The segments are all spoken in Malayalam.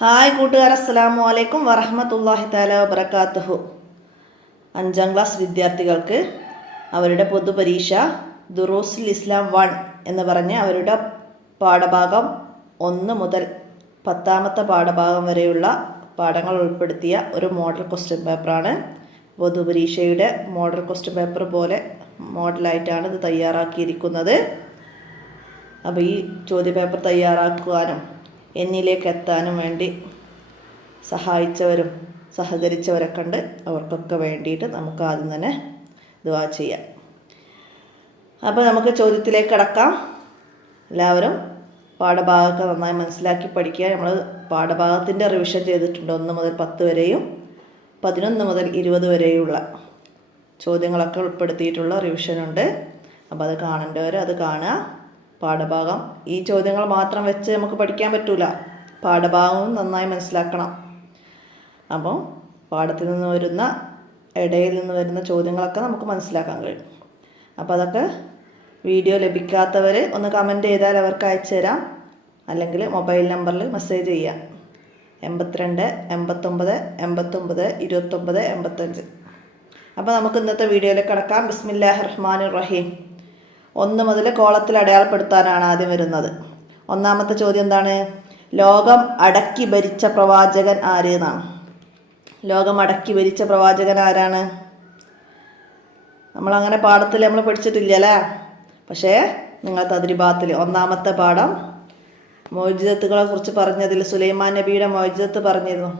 ഹായ് കൂട്ടുകാർ, അസ്സലാമു അലൈക്കും വറഹ്മത്തുള്ളാഹി തആല വബറകാതുഹു. 5ാം ക്ലാസ് വിദ്യാർത്ഥികൾക്ക് അവരുടെ പൊതുപരീക്ഷ ദുറൂസുൽ ഇസ്ലാം 1 എന്ന് പറഞ്ഞ് അവരുടെ പാഠഭാഗം 1 മുതൽ 10ാമത്തെ പാഠഭാഗം വരെയുള്ള പാഠങ്ങൾ ഉൾപ്പെടുത്തിയ ഒരു മോഡൽ ക്വസ്റ്റ്യൻ പേപ്പറാണ്. പൊതുപരീക്ഷയുടെ മോഡൽ ക്വസ്റ്റ്യൻ പേപ്പർ പോലെ മോഡലായിട്ടാണ് ഇത് തയ്യാറാക്കിയിരിക്കുന്നത്. അപ്പോൾ ഈ ചോദ്യപേപ്പർ തയ്യാറാക്കുവാനും എന്നിലേക്ക് എത്താനും വേണ്ടി സഹായിച്ചവരും സഹകരിച്ചവരൊക്കെ ഉണ്ട്. അവർക്കൊക്കെ വേണ്ടിയിട്ട് നമുക്ക് ആദ്യം തന്നെ ദുആ ചെയ്യാം. അപ്പോൾ നമുക്ക് ചോദ്യത്തിലേക്ക് കടക്കാം. എല്ലാവരും പാഠഭാഗമൊക്കെ നന്നായി മനസ്സിലാക്കി പഠിക്കുക. നമ്മൾ പാഠഭാഗത്തിൻ്റെ റിവിഷൻ ചെയ്തിട്ടുണ്ട്. 1 മുതൽ 10 വരെയും 11 മുതൽ 20 വരെയുള്ള ചോദ്യങ്ങളൊക്കെ ഉൾപ്പെടുത്തിയിട്ടുള്ള റിവിഷനുണ്ട്. അപ്പോൾ അത് കാണേണ്ടവർ അത് കാണുക. പാഠഭാഗം ഈ ചോദ്യങ്ങൾ മാത്രം വെച്ച് നമുക്ക് പഠിക്കാൻ പറ്റില്ല. പാഠഭാഗവും നന്നായി മനസ്സിലാക്കണം. അപ്പോൾ പാഠത്തിൽ നിന്ന് വരുന്ന ഇടയിൽ നിന്ന് വരുന്ന ചോദ്യങ്ങളൊക്കെ നമുക്ക് മനസ്സിലാക്കാൻ കഴിയും. അപ്പോൾ അതൊക്കെ വീഡിയോ ലഭിക്കാത്തവർ ഒന്ന് കമൻറ്റ് ചെയ്താൽ അവർക്ക് അയച്ചു തരാം. അല്ലെങ്കിൽ മൊബൈൽ നമ്പറിൽ മെസ്സേജ് ചെയ്യാം. 82 89 89 29 85. അപ്പോൾ നമുക്ക് ഇന്നത്തെ വീഡിയോയിലേക്ക് കടക്കാം. ബിസ്മില്ലാഹിർ റഹ്മാനിർ റഹീം. 1 മുതൽ കോളത്തിൽ അടയാളപ്പെടുത്താനാണ് ആദ്യം വരുന്നത്. ഒന്നാമത്തെ ചോദ്യം എന്താണ്? ലോകം അടക്കി ഭരിച്ച പ്രവാചകൻ ആര് എന്നാണ്. ലോകം അടക്കി ഭരിച്ച പ്രവാചകൻ ആരാണ്? നമ്മളങ്ങനെ പാഠത്തിൽ നമ്മൾ പഠിച്ചിട്ടില്ലല്ലേ. പക്ഷേ നിങ്ങൾ തദ്രിബാത്തിൽ 1ാമത്തെ പാഠം മൗജിദത്തുകളെ കുറിച്ച് പറഞ്ഞതിൽ സുലൈമാൻ നബിയുടെ മൗജിദത്ത് പറഞ്ഞിരുന്നു.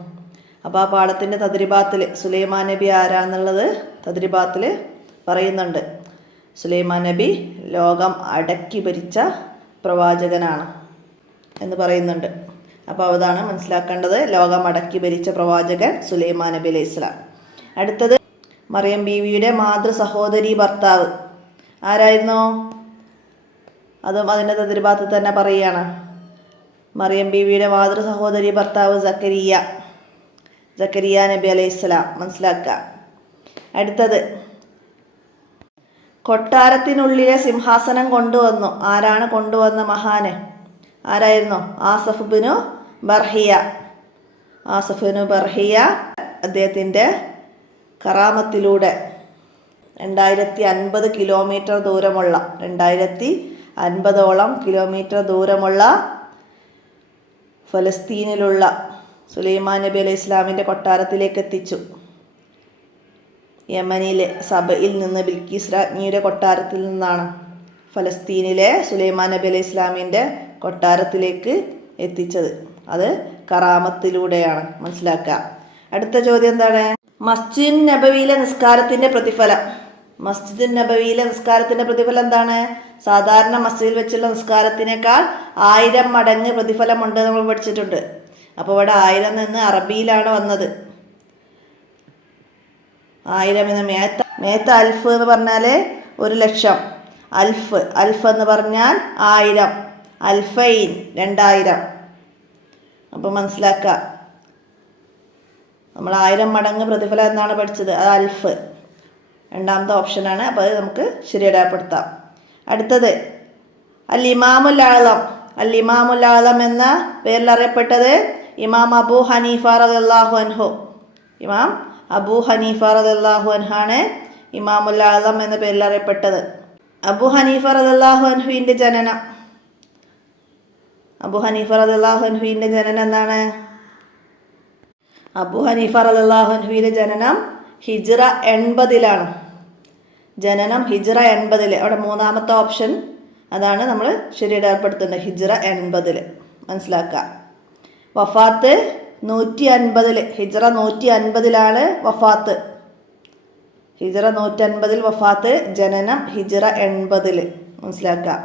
അപ്പോൾ ആ പാഠത്തിൻ്റെ തദ്രിബാത്തിൽ സുലൈമാൻ നബി ആരാന്നുള്ളത് തദ്രിബാത്തിൽ പറയുന്നുണ്ട്. സുലൈമാൻ നബി ലോകം അടക്കി ഭരിച്ച പ്രവാചകനാണ് എന്ന് പറയുന്നുണ്ട്. അപ്പോൾ അതാണ് മനസ്സിലാക്കേണ്ടത്. ലോകം അടക്കി ഭരിച്ച പ്രവാചകൻ സുലൈമാൻ നബി അലൈഹി സ്വലാം. അടുത്തത് മറിയം ബീവിയുടെ മാതൃ സഹോദരി ഭർത്താവ് ആരായിരുന്നു? അതും അതിൻ്റെ തദ്രിബാത്തിൽ തന്നെ പറയുകയാണ്. മറിയം ബീവിയുടെ മാതൃ സഹോദരി ഭർത്താവ് സക്കരിയ നബി അലൈഹി സ്വലാം. മനസ്സിലാക്കുക. അടുത്തത് കൊട്ടാരത്തിനുള്ളിലെ സിംഹാസനം കൊണ്ടുവന്നു. ആരാണ് കൊണ്ടുവന്ന മഹാന്? ആരായിരുന്നു? ആസഫ് ബിനു ബർഹിയ. അദ്ദേഹത്തിൻ്റെ കറാമത്തിലൂടെ 2050 കിലോമീറ്റർ ദൂരമുള്ള 2050ഓളം കിലോമീറ്റർ ദൂരമുള്ള ഫലസ്തീനിലുള്ള സുലൈമാൻ നബി അലൈഹി ഇസ്ലാമിൻ്റെ കൊട്ടാരത്തിലേക്ക് എത്തിച്ചു. യമനിലെ സബയിൽ നിന്ന് ബിൽക്കീസ് രാജ്ഞിയുടെ കൊട്ടാരത്തിൽ നിന്നാണ് ഫലസ്തീനിലെ സുലൈമാൻ നബി അലൈഹി ഇസ്ലാമിൻ്റെ കൊട്ടാരത്തിലേക്ക് എത്തിച്ചത്. അത് കറാമത്തിലൂടെയാണ്. മനസ്സിലാക്കുക. അടുത്ത ചോദ്യം എന്താണ്? മസ്ജിദ് നബവിയിലെ നിസ്കാരത്തിൻ്റെ പ്രതിഫലം. മസ്ജിദ് നബവിയിലെ നിസ്കാരത്തിൻ്റെ പ്രതിഫലം എന്താണ്? സാധാരണ മസ്ജിദിൽ വെച്ചുള്ള നിസ്കാരത്തിനേക്കാൾ 1000 മടങ്ങ് പ്രതിഫലമുണ്ട് നമ്മൾ പഠിച്ചിട്ടുണ്ട്. അപ്പോൾ ഇവിടെ 1000 നിന്ന് അറബിയിലാണ് വന്നത്. 1000 എന്ന മേത്ത അൽഫ് എന്ന് പറഞ്ഞാൽ 1,00,000. അൽഫ് എന്ന് പറഞ്ഞാൽ 1000. അൽഫൈൻ 2000. അപ്പോൾ മനസ്സിലാക്കുക. നമ്മൾ 1000 മടങ്ങ് പ്രതിഫലം എന്നാണ് പഠിച്ചത്. അത് അൽഫ് 2ാമത്തെ ഓപ്ഷനാണ്. അപ്പോൾ അത് നമുക്ക് ശരിയടപ്പെടുത്താം. അടുത്തത് അൽ ഇമാമുൽ ആളം എന്ന പേരിൽ അറിയപ്പെട്ടത് ഇമാം അബൂ ഹനീഫ റളിയല്ലാഹു അൻഹു. ഇമാം അബൂ ഹനീഫ റളിയല്ലാഹു അൻഹാണ് ഇമാമുൽ ആളം എന്ന പേരിൽ അറിയപ്പെട്ടത്. അബൂ ഹനീഫ റളിയല്ലാഹു അൻഹുവിൻ്റെ ജനനം. അബൂ ഹനീഫ റളിയല്ലാഹു അൻഹുവിൻ്റെ ജനനം എന്താണ്? അബൂ ഹനീഫ റളിയല്ലാഹു അൻഹുവിൻ്റെ ജനനം ഹിജ്റ 80ലാണ്. ജനനം ഹിജ്റ 80. അവിടെ 3ാമത്തെ ഓപ്ഷൻ അതാണ് നമ്മൾ ശരിയടപ്പെടുത്തേണ്ടത്. ഹിജ്റ 80. മനസ്സിലാക്കുക. വഫാത്ത് 150. ഹിജ്റ 150ലാണ് വഫാത്ത്. ഹിജ്റ 150 വഫാത്ത്. ജനനം ഹിജ്റ 80. മനസ്സിലാക്കുക.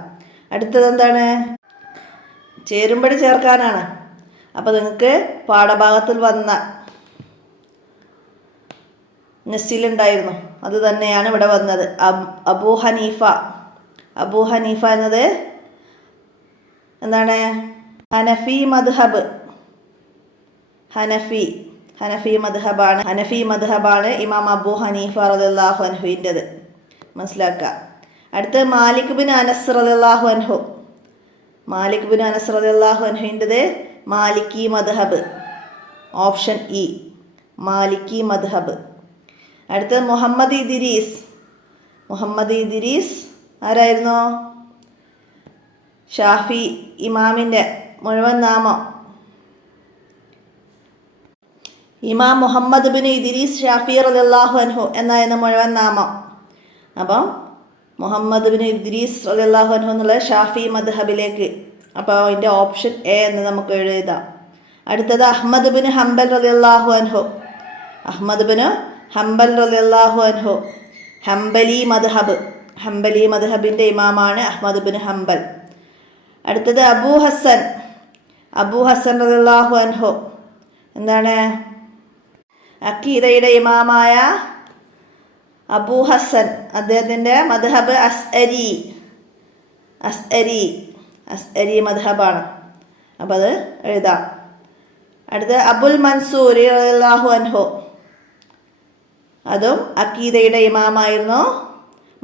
അടുത്തത് എന്താണ്? ചേരുംപടി ചേർക്കാനാണ്. അപ്പോൾ നിങ്ങൾക്ക് പാഠഭാഗത്തിൽ വന്ന നസിലുണ്ടായിരുന്നു, അത് തന്നെയാണ് ഇവിടെ വന്നത്. അബൂ ഹനീഫ എന്നത് എന്താണ്? ഹനഫി മദ്ഹബാണ് ഇമാം അബൂ ഹനീഫ റളിയല്ലാഹു അൻഹുവിൻ്റെത്. മനസ്സിലാക്കുക. അടുത്തത് മാലിക് ബിൻ അനസ് റളിയല്ലാഹു അൻഹു. മാലിക് ബിൻ അനസ് റളിയല്ലാഹു അൻഹുവിൻ്റെത് മാലിക്കി മദ്ഹബ്. ഓപ്ഷൻ ഇ മാലിക്കി മദ്ഹബ്. അടുത്തത് മുഹമ്മദ് ഇദ്രീസ്. മുഹമ്മദ് ഇദ്രീസ് ആരായിരുന്നു? ഷാഫി ഇമാമിൻ്റെ മുഴുവൻ നാമം ഇമാം മുഹമ്മദ് ബിൻ ഇദ്രീസ് ഷാഫി റളിയല്ലാഹു അൻഹു എന്നായിരുന്നു മുഴുവൻ നാമം. അപ്പം മുഹമ്മദ് ബിൻ ഇദ്രീസ് റളിയല്ലാഹു അൻഹു എന്നുള്ള ഷാഫി മദ്ഹബിലേക്ക്. അപ്പോൾ അതിൻ്റെ ഓപ്ഷൻ എ എന്ന് നമുക്ക് എഴുതാം. അടുത്തത് അഹ്മദ് ബിൻ ഹംബൽ റളിയല്ലാഹു അൻഹു. അഹ്മദ് ബിൻ ഹംബൽ റളിയല്ലാഹു അൻഹു ഹംബലി മദ്ഹബ്. ഹംബലി മദ്ഹബിൻ്റെ ഇമാമാണ് അഹ്മദ് ബിൻ ഹംബൽ. അടുത്തത് അബൂ ഹസൻ. അബൂ ഹസൻ റളിയല്ലാഹു അൻഹു എന്താണ്? അഖീദയുടെ ഇമാമായ അബൂ ഹസൻ. അദ്ദേഹത്തിൻ്റെ മദ്ഹബ് അസ്അരി. അസ്അരി മദ്ഹബാണ്. അപ്പോൾ അത് എഴുതാം. അടുത്തത് അബുൽ മൻസൂർ റളിയല്ലാഹു അൻഹു. അതും അഖീദയുടെ ഇമാമായിരുന്നു.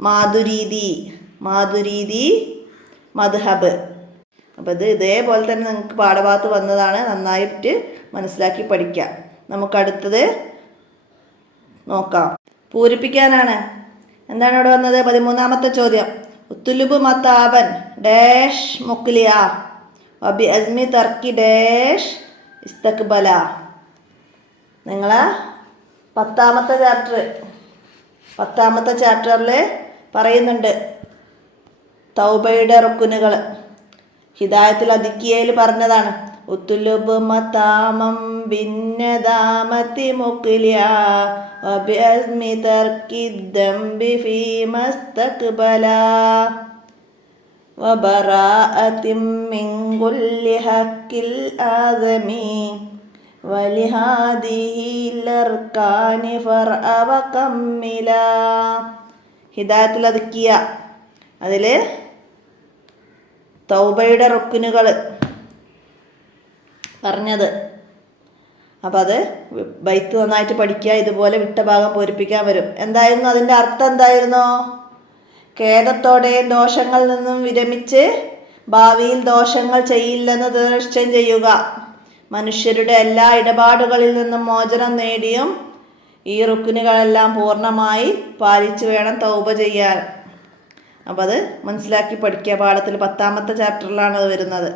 മാതുരീദി മദ്ഹബ്. അപ്പോൾ ഇത് ഇതേപോലെ തന്നെ നിങ്ങൾക്ക് പാഠഭാഗത്ത് വന്നതാണ്. നന്നായിട്ട് മനസ്സിലാക്കി പഠിക്കാം. നമുക്കടുത്തത് നോക്കാം. പൂരിപ്പിക്കാനാണ്. എന്താണ് ഇവിടെ വന്നത്? 13ാമത്തെ ചോദ്യം. ഉത്തുലുബ് മത്താബൻ ഡാഷ് മുക്ലിയ വബി അസ്മി തർക്കി ഡാഷ് ഇസ്തക്ബല. നിങ്ങൾ 10ാമത്തെ ചാപ്റ്ററിൽ പറയുന്നുണ്ട് തൗബയുടെ റുക്കുനുകൾ. ഹിദായത്തുൽ അദിക്കിയയിൽ പറഞ്ഞതാണ്. ഉത്തുലുബ് മതാമം ബിന്നദാമത്തി മുഖ്ലിയ വബിഅസ്മി തർക്കി ദംബി ഫീമസ്തക്ബല വബറാഅതിൻ മിൻ കുല്ലി ഹഖിൽ ആദമി വലിഹാദിഹി ലർകാനി ഫർഅ വകമ്മില. ഹിദായത്തുൽ അദിക്കിയ അതിൽ തൗബയുടെ റുക്കുനുകൾ പറഞ്ഞത്. അപ്പം അത് ബൈത്ത് നന്നായിട്ട് പഠിക്കുക. ഇതുപോലെ വിട്ട ഭാഗം പൂരിപ്പിക്കാൻ വരും. എന്തായിരുന്നു അതിൻ്റെ അർത്ഥം? എന്തായിരുന്നു? ഖേദത്തോടെയും ദോഷങ്ങളിൽ നിന്നും വിരമിച്ച് ഭാവിയിൽ ദോഷങ്ങൾ ചെയ്യില്ലെന്ന് ദൃഢനിശ്ചയം ചെയ്യുക. മനുഷ്യരുടെ എല്ലാ ഇടപാടുകളിൽ നിന്നും മോചനം നേടിയും ഈ റുക്കുനുകളെല്ലാം പൂർണ്ണമായി പാലിച്ചു വേണം തൗബ ചെയ്യാൻ. അപ്പോൾ അത് മനസ്സിലാക്കി പഠിക്കുക. പാഠത്തിൽ 10ാമത്തെ ചാപ്റ്ററിലാണ് അത് വരുന്നത്.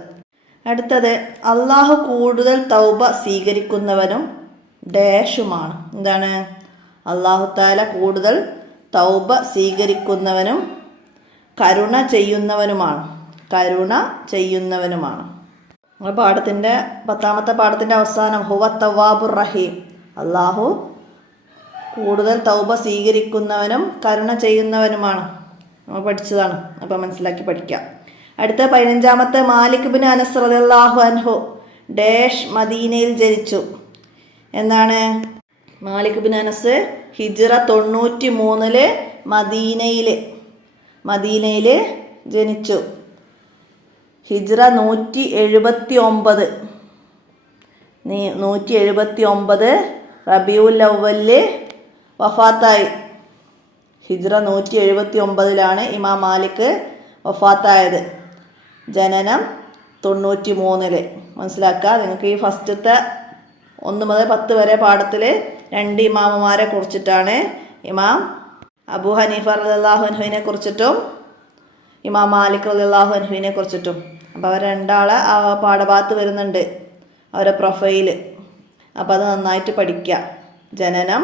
അടുത്തത് അള്ളാഹു കൂടുതൽ തൗബ സ്വീകരിക്കുന്നവനും ഡാഷുമാണ്. എന്താണ്? അള്ളാഹു താല കൂടുതൽ തൗബ സ്വീകരിക്കുന്നവനും കരുണ ചെയ്യുന്നവനുമാണ്. നമ്മുടെ പാഠത്തിൻ്റെ 10ാമത്തെ പാഠത്തിൻ്റെ അവസാനം ഹുവ തവ്വാബുർ റഹീം. അള്ളാഹു കൂടുതൽ തൗബ സ്വീകരിക്കുന്നവനും കരുണ ചെയ്യുന്നവനുമാണ്. നമ്മൾ പഠിച്ചതാണ്. അപ്പോൾ മനസ്സിലാക്കി പഠിക്കാം. അടുത്ത 15ാമത്തെ മാലിക് ബിൻ അനസ് റളിയല്ലാഹു അൻഹു ഡാഷ് മദീനയിൽ ജനിച്ചു. എന്താണ്? മാലിക് ബിൻ അനസ് ഹിജ്റ 93 മദീനയിൽ ജനിച്ചു. ഹിജ്റ 179 റബീഉൽ അവ്വലിൽ വഫാത്തായി. ഹിജ്റ 179 ഇമാം മാലിക് വഫാത്തായത്. ജനനം 93. മനസ്സിലാക്കുക. നിങ്ങൾക്ക് ഈ ഫസ്റ്റത്തെ 1 മുതൽ 10 വരെ പാഠത്തിൽ 2 ഇമാമുമാരെ കുറിച്ചിട്ടാണ്. ഇമാം അബൂ ഹനീഫ റളിയല്ലാഹു അൻഹുവിനെ കുറിച്ചിട്ടും ഇമാം മാലിക് റളിയല്ലാഹു അൻഹുവിനെ കുറിച്ചിട്ടും. അപ്പോൾ അവർ രണ്ടാളെ ആ പാഠഭാഗത്ത് വരുന്നുണ്ട്, അവരുടെ പ്രൊഫൈൽ. അപ്പോൾ അത് നന്നായിട്ട് പഠിക്കുക. ജനനം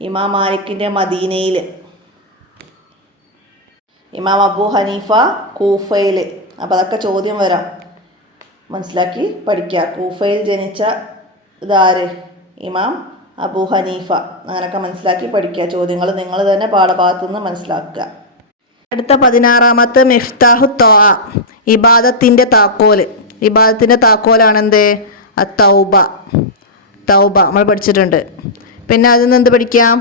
ഇമാം മാലിക്കിൻ്റെ മദീനയിൽ, ഇമാം അബൂ ഹനീഫ കൂഫയിൽ. അപ്പോൾ അതൊക്കെ ചോദ്യം വരാം, മനസ്സിലാക്കി പഠിക്കുക. കൂഫയിൽ ജനിച്ച ഇതാര്? ഇമാം അബൂ ഹനീഫ. അങ്ങനെയൊക്കെ മനസ്സിലാക്കി പഠിക്കുക. ചോദ്യങ്ങൾ നിങ്ങൾ തന്നെ പാഠഭാഗത്തു നിന്ന് മനസ്സിലാക്കുക. അടുത്ത 16ാമത്തെ മിഫ്താഹു ത്വാ, ഇബാദത്തിൻ്റെ താക്കോൽ. ഇബാദത്തിൻ്റെ താക്കോലാണെന്ത്? തൗബ. നമ്മൾ പഠിച്ചിട്ടുണ്ട്. പിന്നെ അതിൽ നിന്ന് എന്ത് പഠിക്കാം?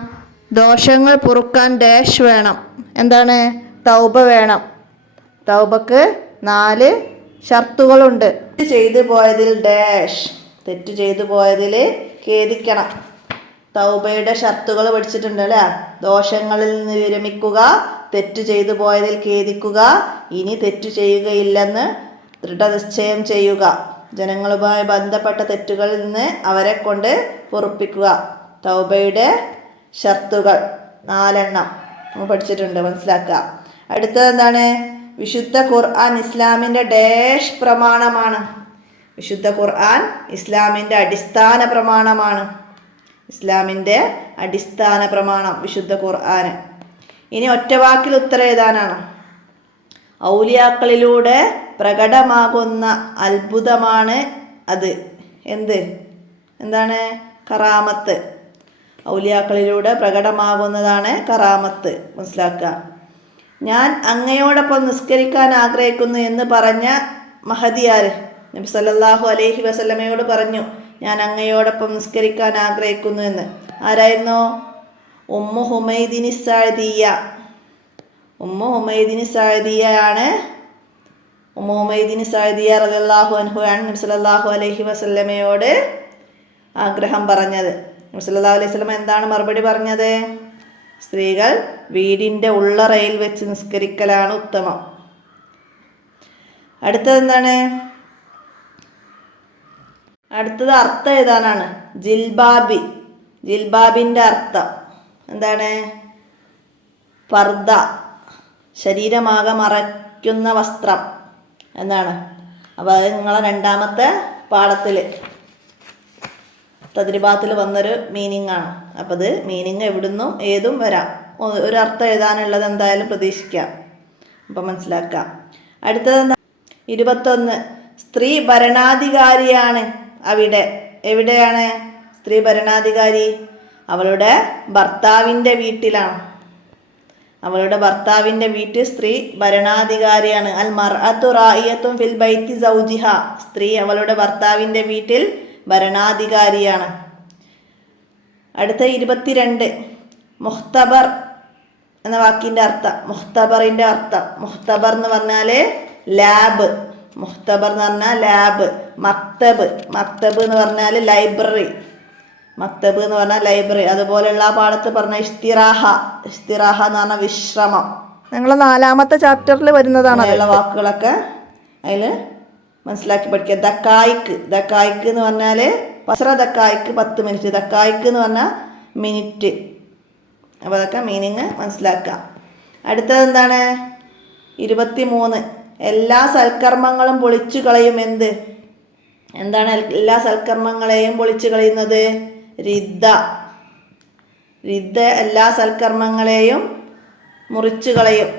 ദോഷങ്ങൾ പൊറുക്കാൻ ഡാഷ് വേണം. എന്താണ്? തൗബ വേണം. തൗബക്ക് 4 ഷർത്തുകളുണ്ട്. തെറ്റ് ചെയ്തു പോയതിൽ ഡാഷ്, തെറ്റ് ചെയ്തു പോയതിൽ ഖേദിക്കണം. തൗബയുടെ ഷർത്തുകൾ പഠിച്ചിട്ടുണ്ട് അല്ലേ? ദോഷങ്ങളിൽ നിന്ന് വിരമിക്കുക, തെറ്റ് ചെയ്തു പോയതിൽ ഖേദിക്കുക, ഇനി തെറ്റ് ചെയ്യുകയില്ലെന്ന് ദൃഢനിശ്ചയം ചെയ്യുക. ജനങ്ങളുമായി ബന്ധപ്പെട്ട തെറ്റുകളിൽ നിന്ന് അവരെ കൊണ്ട് പൊറുപ്പിക്കുക. തൗബയുടെ ഷർത്തുകൾ 4 നമ്മൾ പഠിച്ചിട്ടുണ്ട്, മനസ്സിലാക്കുക. അടുത്തത് എന്താണ്? വിശുദ്ധ ഖുർആൻ ഇസ്ലാമിൻ്റെ ഡാഷ് പ്രമാണമാണ്. വിശുദ്ധ ഖുർആൻ ഇസ്ലാമിൻ്റെ അടിസ്ഥാന പ്രമാണമാണ്. ഇസ്ലാമിൻ്റെ അടിസ്ഥാന പ്രമാണം വിശുദ്ധ ഖുർആൻ. ഇനി ഒറ്റവാക്കിൽ ഉത്തരം എഴുതാനാണ്. ഔലിയാക്കളിലൂടെ പ്രകടമാകുന്ന അത്ഭുതമാണ് അത്. എന്താണ്? കറാമത്ത്. ഔലിയാക്കളിലൂടെ പ്രകടമാകുന്നതാണ് കറാമത്ത്, മനസ്സിലാക്കുക. ഞാൻ അങ്ങയോടൊപ്പം നിസ്കരിക്കാൻ ആഗ്രഹിക്കുന്നു എന്ന് പറഞ്ഞ മഹദി ആര്? നബി സല്ലല്ലാഹു അലൈഹി വസല്ലമയോട് പറഞ്ഞു, ഞാൻ അങ്ങയോടൊപ്പം നിസ്കരിക്കാൻ ആഗ്രഹിക്കുന്നു എന്ന്. ആരായിരുന്നു? ഉമ്മു ഹുമൈദിനി സാദിയ. ഉമ്മു ഹുമൈദിനി സാദിയയാണ്. ഉമ്മു ഹുമൈദിനി സാദിയ റളിയല്ലാഹു അൻഹു ആണ് നബി സല്ലല്ലാഹു അലൈഹി വസല്ലമയോട് ആഗ്രഹം പറഞ്ഞത്. നബി സല്ലല്ലാഹു അലൈഹി വസല്ലമ എന്താണ് മറുപടി പറഞ്ഞത്? സ്ത്രീകൾ വീടിൻ്റെ ഉള്ളറയിൽ വെച്ച് നിസ്കരിക്കലാണ് ഉത്തമം. അടുത്തത് എന്താണ്? അടുത്തത് അർത്ഥം എഴുതാനാണ്. ജിൽബാബി. ജിൽബാബിൻ്റെ അർത്ഥം എന്താണ്? പർദ, ശരീരമാകെ മറയ്ക്കുന്ന വസ്ത്രം എന്നാണ്. അപ്പോൾ അത് നിങ്ങളെ 2ാമത്തെ പാഠത്തിൽ തദ്രിബാത്തിൽ വന്നൊരു മീനിങ് ആണ്. അപ്പോൾ അത് മീനിങ് എവിടുന്നും ഏതും വരാം. ഒരു അർത്ഥം എഴുതാനുള്ളത് എന്തായാലും പ്രതീക്ഷിക്കാം. അപ്പം മനസ്സിലാക്കാം. അടുത്തത് 21. സ്ത്രീ ഭരണാധികാരിയാണ് അവിടെ. എവിടെയാണ് സ്ത്രീ ഭരണാധികാരി? അവളുടെ ഭർത്താവിൻ്റെ വീട്ടിലാണ്. അവളുടെ ഭർത്താവിൻ്റെ വീട്ടിൽ സ്ത്രീ ഭരണാധികാരിയാണ്. അൽ മർഅത്തു റായിയത്തുൻ ഫിൽ ബൈത്തി സൗജിഹ. സ്ത്രീ അവളുടെ ഭർത്താവിൻ്റെ വീട്ടിൽ ഭരണാധികാരിയാണ്. അടുത്ത 22. മുഖ്തബർ എന്ന വാക്കിൻ്റെ അർത്ഥം. മുഖ്തബറിൻ്റെ അർത്ഥം. മുഖ്തബർ എന്ന് പറഞ്ഞാൽ ലാബ്. മുഖ്തബർ എന്ന് പറഞ്ഞാൽ ലാബ്. മക്തബ് എന്ന് പറഞ്ഞാൽ ലൈബ്രറി. മക്തബ് എന്ന് പറഞ്ഞാൽ ലൈബ്രറി. അതുപോലെയുള്ള പാഠത്ത് പറഞ്ഞ ഇസ്തിറാഹ എന്ന് പറഞ്ഞാൽ വിശ്രമം. നിങ്ങൾ 4ാമത്തെ ചാപ്റ്ററിൽ വരുന്നതാണ് ഉള്ള വാക്കുകളൊക്കെ അതിൽ മനസ്സിലാക്കി പഠിക്കുക. ദക്കായിക്ക് എന്ന് പറഞ്ഞാൽ ദക്കായിക്ക് 10 മിനിറ്റ്. ദക്കായിക്ക് എന്ന് പറഞ്ഞാൽ മിനിറ്റ്. അപ്പോൾ അതൊക്കെ മീനിങ് മനസ്സിലാക്കുക. അടുത്തത് എന്താണ്? 23. എല്ലാ സൽക്കർമ്മങ്ങളും പൊളിച്ചു കളയും. എന്താണ് എല്ലാ സൽക്കർമ്മങ്ങളെയും പൊളിച്ചു കളയുന്നത്? റിദ്ദ. എല്ലാ സൽക്കർമ്മങ്ങളെയും മുറിച്ചു കളയും.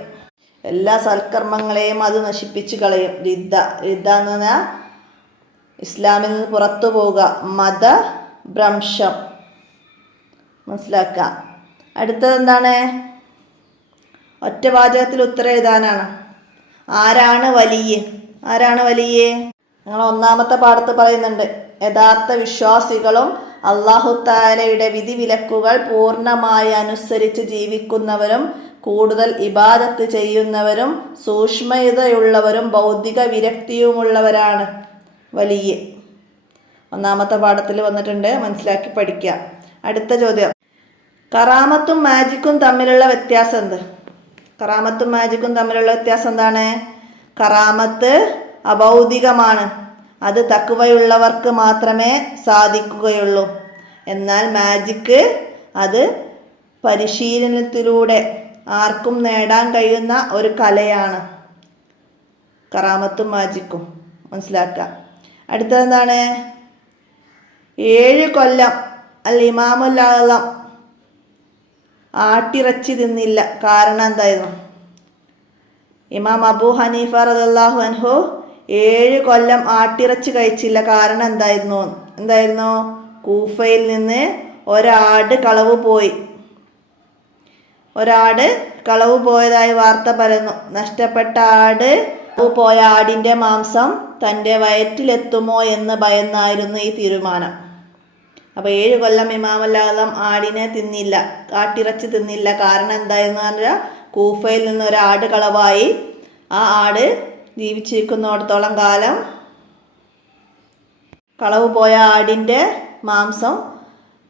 എല്ലാ സൽക്കർമ്മങ്ങളെയും അത് നശിപ്പിച്ചു കളയും. റിദ്ദ എന്ന് പറഞ്ഞാൽ ഇസ്ലാമിൽ നിന്ന് പുറത്തു പോവുക, മതഭ്രംശം, മനസ്സിലാക്കുക. അടുത്തത് എന്താണ്? ഒറ്റ വാചകത്തിൽ ഉത്തരം എഴുതാനാണ്. ആരാണ് വലിയ? നിങ്ങൾ 1ാമത്തെ പാഠത്ത് പറയുന്നുണ്ട്, യഥാർത്ഥ വിശ്വാസികളും അല്ലാഹു തആലയുടെ വിധിവിലക്കുകൾ പൂർണ്ണമായി അനുസരിച്ച് ജീവിക്കുന്നവരും കൂടുതൽ ഇബാദത്ത് ചെയ്യുന്നവരും സൂക്ഷ്മതയുള്ളവരും ബൗദ്ധിക വിരക്തിയുമുള്ളവരാണ് വലിയ. 1ാമത്തെ പാഠത്തിൽ വന്നിട്ടുണ്ട്, മനസ്സിലാക്കി പഠിക്കുക. അടുത്ത ചോദ്യം, കറാമത്തും മാജിക്കും തമ്മിലുള്ള വ്യത്യാസം എന്ത്? കറാമത്തും മാജിക്കും തമ്മിലുള്ള വ്യത്യാസം എന്താണ്? കറാമത്ത് അഭൗതികമാണ്, അത് തഖ്വയുള്ളവർക്ക് മാത്രമേ സാധിക്കുകയുള്ളൂ. എന്നാൽ മാജിക്ക് അത് പരിശീലനത്തിലൂടെ ആർക്കും നേടാൻ കഴിയുന്ന ഒരു കലയാണ്. കറാമത്തും മാജിക്കും മനസ്സിലാക്കുക. അടുത്തതെന്താണ്? 7 കൊല്ലം അൽ ഇമാമുൽ ആളം ആട്ടിറച്ചി തിന്നില്ല, കാരണം എന്തായിരുന്നു? ഇമാം അബൂ ഹനീഫ റളിയല്ലാഹു അൻഹു 7 കൊല്ലം ആട്ടിറച്ചി കഴിച്ചില്ല, കാരണം എന്തായിരുന്നു? കൂഫയിൽ നിന്ന് ഒരാട് കളവ് പോയതായി വാർത്ത പരന്നു. നഷ്ടപ്പെട്ട പോയ ആടിൻ്റെ മാംസം തൻ്റെ വയറ്റിലെത്തുമോ എന്ന് ഭയന്നായിരുന്നു ഈ തീരുമാനം. അപ്പോൾ 7 കൊല്ലം ഇമാമുൽ ആളം ആട്ടിറച്ചി തിന്നില്ല, കാരണം എന്തായിരുന്നു പറഞ്ഞാൽ കൂഫയിൽ നിന്ന് ഒരാട് കളവായി. ആ ആട് ജീവിച്ചിരിക്കുന്നിടത്തോളം കാലം കളവ് പോയ ആടിൻ്റെ മാംസം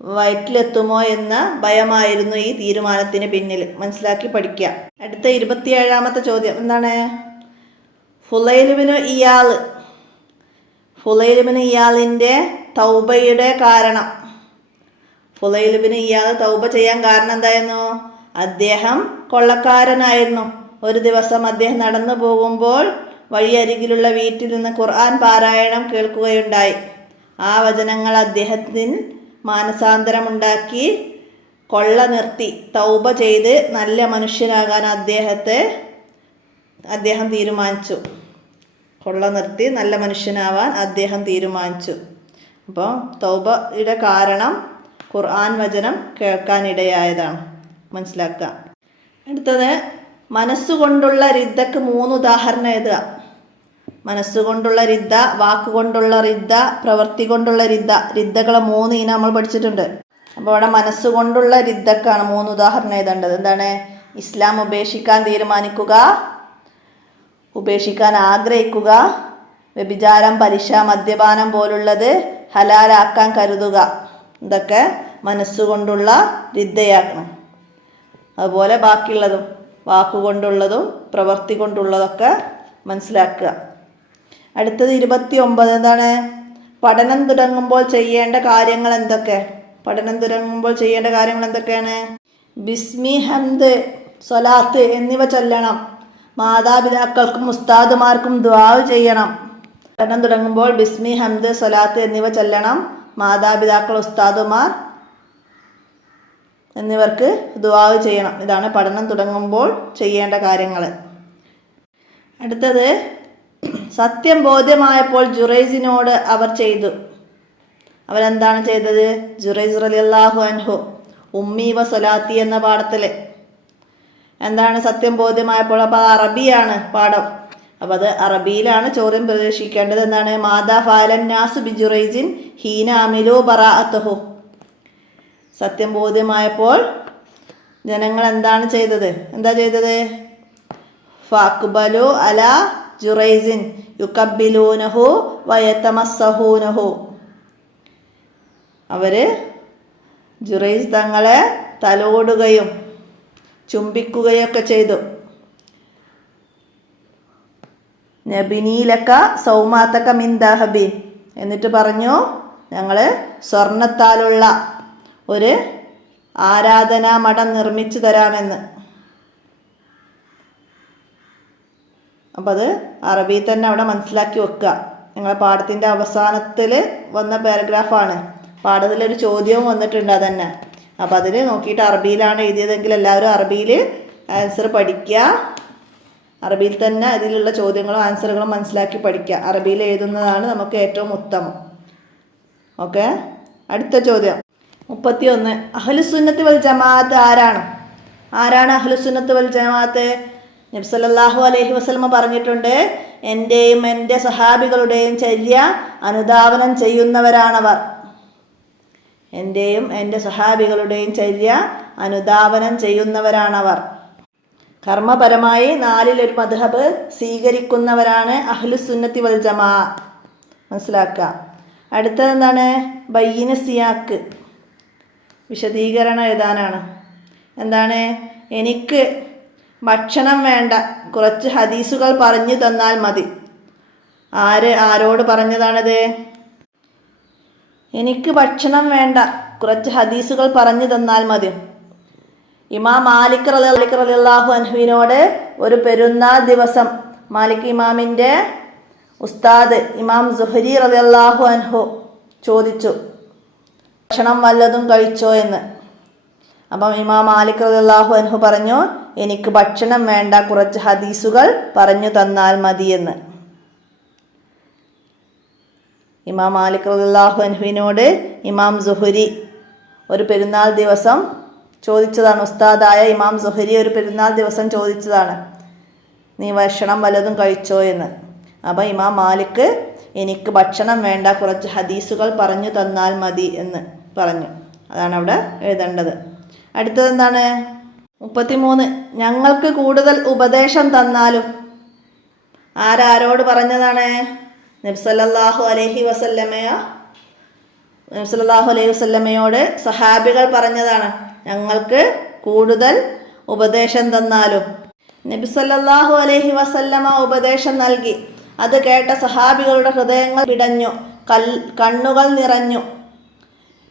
വയറ്റിലെത്തുമോ എന്ന ഭയമായിരുന്നു ഈ തീരുമാനത്തിന് പിന്നിൽ. മനസ്സിലാക്കി പഠിക്കുക. അടുത്ത 27ാമത്തെ ചോദ്യം എന്താണ്? ഫുലൈൽ ഫുളൈൽ ഇബ്നു ഇയാദിൻ്റെ തൗബയുടെ കാരണം. ഫുളൈൽ ഇബ്നു ഇയാദ് തൗബ ചെയ്യാൻ കാരണം എന്തായിരുന്നു? അദ്ദേഹം കൊള്ളക്കാരനായിരുന്നു. ഒരു ദിവസം അദ്ദേഹം നടന്നു പോകുമ്പോൾ വഴിയരികിലുള്ള വീട്ടിൽ നിന്ന് ഖുർആൻ പാരായണം കേൾക്കുകയുണ്ടായി. ആ വചനങ്ങൾ അദ്ദേഹത്തിന് മാനസാന്തരമുണ്ടാക്കി. കൊള്ള നിർത്തി തൗബ ചെയ്ത് നല്ല മനുഷ്യനാകാൻ അദ്ദേഹം തീരുമാനിച്ചു. കൊള്ള നിർത്തി നല്ല മനുഷ്യനാവാൻ അദ്ദേഹം തീരുമാനിച്ചു. അപ്പോൾ തൗബയുടെ കാരണം ഖുർആൻ വചനം കേൾക്കാനിടയായതാണ്. മനസ്സിലാക്കുക. അടുത്തത് മനസ്സുകൊണ്ടുള്ള റിദ്ദക്ക് 3 ഉദാഹരണം എഴുതുക. മനസ്സുകൊണ്ടുള്ള റിദ്ദ, വാക്കുകൊണ്ടുള്ള റിദ്ദ, പ്രവൃത്തി കൊണ്ടുള്ള റിദ്ദ. റിദ്ദകളെ 3 ഇനം നമ്മൾ പഠിച്ചിട്ടുണ്ട്. അപ്പോൾ ഇവിടെ മനസ്സുകൊണ്ടുള്ള റിദ്ദക്കാണ് 3 ഉദാഹരണം എഴുതേണ്ടത്. എന്താണ്? ഇസ്ലാം ഉപേക്ഷിക്കാൻ തീരുമാനിക്കുക, ഉപേക്ഷിക്കാൻ ആഗ്രഹിക്കുക, വ്യഭിചാരം, പലിശ, മദ്യപാനം പോലുള്ളത് ഹലാലാക്കാൻ കരുതുക. ഇതൊക്കെ മനസ്സുകൊണ്ടുള്ള റിദ്ദയാക്കണം. അതുപോലെ ബാക്കിയുള്ളതും വാക്കുകൊണ്ടുള്ളതും പ്രവൃത്തി കൊണ്ടുള്ളതൊക്കെ മനസ്സിലാക്കുക. അടുത്തത് 29. എന്താണ്? പഠനം തുടങ്ങുമ്പോൾ ചെയ്യേണ്ട കാര്യങ്ങൾ എന്തൊക്കെ? പഠനം തുടങ്ങുമ്പോൾ ചെയ്യേണ്ട കാര്യങ്ങൾ എന്തൊക്കെയാണ്? ബിസ്മി, ഹംദ്, സ്വലാത്ത് എന്നിവ ചൊല്ലണം. മാതാപിതാക്കൾക്കും ഉസ്താദുമാർക്കും ദുആ ചെയ്യണം. പഠനം തുടങ്ങുമ്പോൾ ബിസ്മി, ഹംദ്, സ്വലാത്ത് എന്നിവ ചൊല്ലണം. മാതാപിതാക്കൾ, ഉസ്താദുമാർ എന്നിവർക്ക് ദുആ ചെയ്യണം. ഇതാണ് പഠനം തുടങ്ങുമ്പോൾ ചെയ്യേണ്ട കാര്യങ്ങൾ. അടുത്തത് സത്യം ബോധ്യമായപ്പോൾ ജുറൈസിനോട് അവർ ചെയ്തു. അവരെന്താണ് ചെയ്തത്? ജുറൈസ് റളിയല്ലാഹു അൻഹു ഉമ്മി വ സ്വലാത്തി എന്ന പാഠത്തിൽ എന്താണ് സത്യം ബോധ്യമായപ്പോൾ? അപ്പോൾ അറബിയാണ് പാഠം. അപ്പോൾ അത് അറബിയിലാണ് ചോദ്യം പ്രതീക്ഷിക്കേണ്ടത്. എന്താണ്? മാദാ ഫഅലൻ നാസു ബി ജുറൈസിൻ ഹീന അമിലു ബറാഅത്തുഹു. സത്യം ബോധ്യമായപ്പോൾ ജനങ്ങൾ എന്താണ് ചെയ്തത്? എന്താ ചെയ്തത്? ഫഅഖ്ബലു അലാ ജുറൈസിൻ യുകബ്ബിലൂനഹു വയതമസ്സഹൂനഹു. അവര് ജുറൈസ് തങ്ങളെ തലോടുകയും ചുംബിക്കുകയൊക്കെ ചെയ്തു. നബിനീലക സൗമാതക മിൻ ദഹബിൻ. എന്നിട്ട് പറഞ്ഞു, ഞങ്ങൾ സ്വർണത്താലുള്ള ഒരു ആരാധനാ മഠം നിർമ്മിച്ചു തരാമെന്ന്. അപ്പം അത് അറബിയിൽ തന്നെ അവിടെ മനസ്സിലാക്കി വെക്കുക. ഞങ്ങളെ പാഠത്തിൻ്റെ അവസാനത്തിൽ വന്ന പാരഗ്രാഫാണ്. പാഠത്തിലൊരു ചോദ്യവും വന്നിട്ടുണ്ട് അതന്നെ. അപ്പം അതിൽ നോക്കിയിട്ട് അറബിയിലാണ് എഴുതിയതെങ്കിൽ എല്ലാവരും അറബിയിൽ ആൻസർ പഠിക്കുക. അറബിയിൽ തന്നെ അതിലുള്ള ചോദ്യങ്ങളും ആൻസറുകളും മനസ്സിലാക്കി പഠിക്കുക. അറബിയിൽ എഴുതുന്നതാണ് നമുക്ക് ഏറ്റവും ഉത്തമം. ഓക്കെ. അടുത്ത ചോദ്യം 31. അഹ്ലുസുന്നത്ത് വൽ ജമാഅത്ത് ആരാണ്? ആരാണ് അഹ്ലുസുന്നത്ത് വൽ ജമാഅത്ത്? നബി സല്ലല്ലാഹു അലൈഹി വസല്ലമ പറഞ്ഞിട്ടുണ്ട്, എൻ്റെയും എൻ്റെ സഹാബികളുടെയും ചര്യ അനുധാവനം ചെയ്യുന്നവരാണവർ. എൻ്റെയും എൻ്റെ സഹാബികളുടെയും ചര്യ അനുധാവനം ചെയ്യുന്നവരാണവർ. കർമ്മപരമായി 4-1 മദ്ഹബ് സ്വീകരിക്കുന്നവരാണ് അഹ്ലുസുന്നത്തി വൽ ജമാ. മനസ്സിലാക്കുക. അടുത്തത് എന്താണ്? ബയ്യിന സിയാക്ക്, വിശദീകരണം എഴുതാനാണ്. എന്താണ്? എനിക്ക് ഭക്ഷണം വേണ്ട, കുറച്ച് ഹദീസുകൾ പറഞ്ഞു തന്നാൽ മതി. ആരോട് പറഞ്ഞതാണത്? എനിക്ക് ഭക്ഷണം വേണ്ട, കുറച്ച് ഹദീസുകൾ പറഞ്ഞു തന്നാൽ മതി. ഇമാം മാലിക് റളിയല്ലാഹു അൻഹുവിനോട് ഒരു പെരുന്നാൾ ദിവസം മാലിക് ഇമാമിൻ്റെ ഉസ്താദ് ഇമാം സുഹരി റളിയല്ലാഹു അൻഹു ചോദിച്ചു, ഭക്ഷണം വല്ലതും കഴിച്ചോ എന്ന്. അപ്പം ഇമാം മാലിക് റളിയല്ലാഹു അൻഹു പറഞ്ഞു, എനിക്ക് ഭക്ഷണം വേണ്ട, കുറച്ച് ഹദീസുകൾ പറഞ്ഞു തന്നാൽ മതിയെന്ന്. ഇമാം മാലിക് റളിയല്ലാഹു അൻഹുവിനോട് ഇമാം സുഹരി ഒരു പെരുന്നാൾ ദിവസം ചോദിച്ചതാണ്. ഉസ്താദായ ഇമാം സുഹരി ഒരു പെരുന്നാൾ ദിവസം ചോദിച്ചതാണ്, നീ ഭക്ഷണം വല്ലതും കഴിച്ചോ എന്ന്. അപ്പം ഇമാം മാലിക് എനിക്ക് ഭക്ഷണം വേണ്ട, കുറച്ച് ഹദീസുകൾ പറഞ്ഞു തന്നാൽ മതി എന്ന് പറഞ്ഞു. അതാണ് അവിടെ എഴുതേണ്ടത്. അടുത്തത് എന്താണ്? 33. ഞങ്ങൾക്ക് കൂടുതൽ ഉപദേശം തന്നാലും. ആരോട് പറഞ്ഞതാണ്? നബി സല്ലല്ലാഹു അലൈഹി വസല്ലമയോട് സഹാബികൾ പറഞ്ഞതാണ്, ഞങ്ങൾക്ക് കൂടുതൽ ഉപദേശം തന്നാലും. നബി സല്ലല്ലാഹു അലൈഹി വസല്ലമ ഉപദേശം നൽകി, അത് കേട്ട സഹാബികളുടെ ഹൃദയങ്ങൾ പിടഞ്ഞു, കണ്ണുകൾ നിറഞ്ഞു.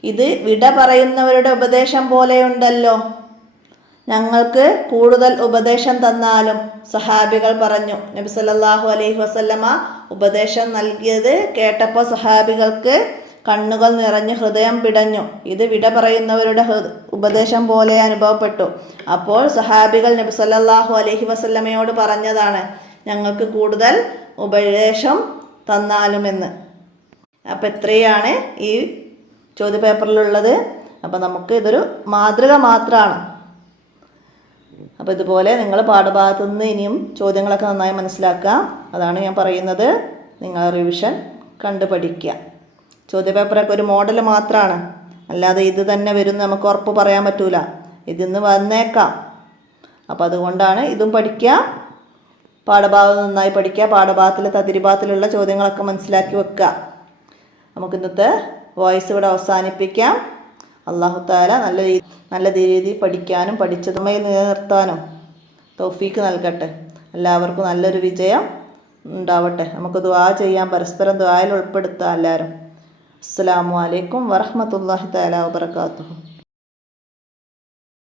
ഇത് വിട പറയുന്നവരുടെ ഉപദേശം പോലെയുണ്ടല്ലോ, ഞങ്ങൾക്ക് കൂടുതൽ ഉപദേശം തന്നാലും. സഹാബികൾ പറഞ്ഞു. നബി സല്ലല്ലാഹു അലൈഹി വസല്ലമ ഉപദേശം നൽകിയത് കേട്ടപ്പോൾ സഹാബികൾക്ക് കണ്ണുകൾ നിറഞ്ഞു, ഹൃദയം പിടഞ്ഞു. ഇത് വിട പറയുന്നവരുടെ ഉപദേശം പോലെ അനുഭവപ്പെട്ടു. അപ്പോൾ സഹാബികൾ നബി സല്ലല്ലാഹു അലൈഹി വസല്ലമയോട് പറഞ്ഞതാണ്, ഞങ്ങൾക്ക് കൂടുതൽ ഉപദേശം തന്നാലുമെന്ന്. അപ്പം ഇത്രയാണ് ഈ ചോദ്യപേപ്പറിലുള്ളത്. അപ്പം നമുക്ക് ഇതൊരു മാതൃക മാത്രമാണ്. അപ്പോൾ ഇതുപോലെ നിങ്ങൾ പാഠഭാഗത്തു നിന്ന് ഇനിയും ചോദ്യങ്ങളൊക്കെ നന്നായി മനസ്സിലാക്കുക. അതാണ് ഞാൻ പറയുന്നത്. നിങ്ങൾ റിവിഷൻ കണ്ടു പഠിക്കുക. ചോദ്യപേപ്പറൊക്കെ ഒരു മോഡൽ മാത്രമാണ്, അല്ലാതെ ഇത് തന്നെ വരും നമുക്ക് ഉറപ്പ് പറയാൻ പറ്റൂല. ഇതിന്ന് വന്നേക്കാം. അപ്പോൾ അതുകൊണ്ടാണ് ഇതും പഠിക്കുക, പാഠഭാഗം നന്നായി പഠിക്കുക, പാഠഭാഗത്തിലെ തതിരിഭാഗത്തിലുള്ള ചോദ്യങ്ങളൊക്കെ മനസ്സിലാക്കി വെക്കുക. നമുക്ക് ഇന്നത്തെ വോയിസ് ഇവിടെ അവസാനിപ്പിക്കാം. അല്ലാഹു തആല നല്ല രീതിയിൽ പഠിക്കാനും പഠിച്ചതുമായി നിലനിർത്താനും തൗഫീക്ക് നൽകട്ടെ. എല്ലാവർക്കും നല്ലൊരു വിജയം ഉണ്ടാവട്ടെ. നമുക്ക് ദുആ ചെയ്യാം, പരസ്പരം ദുആയിൽ ഉൾപ്പെടുത്താം എല്ലാവരും. അസ്സലാമു അലൈക്കും വറഹ്മത്തുള്ളാഹി തആല വബറകാതുഹു.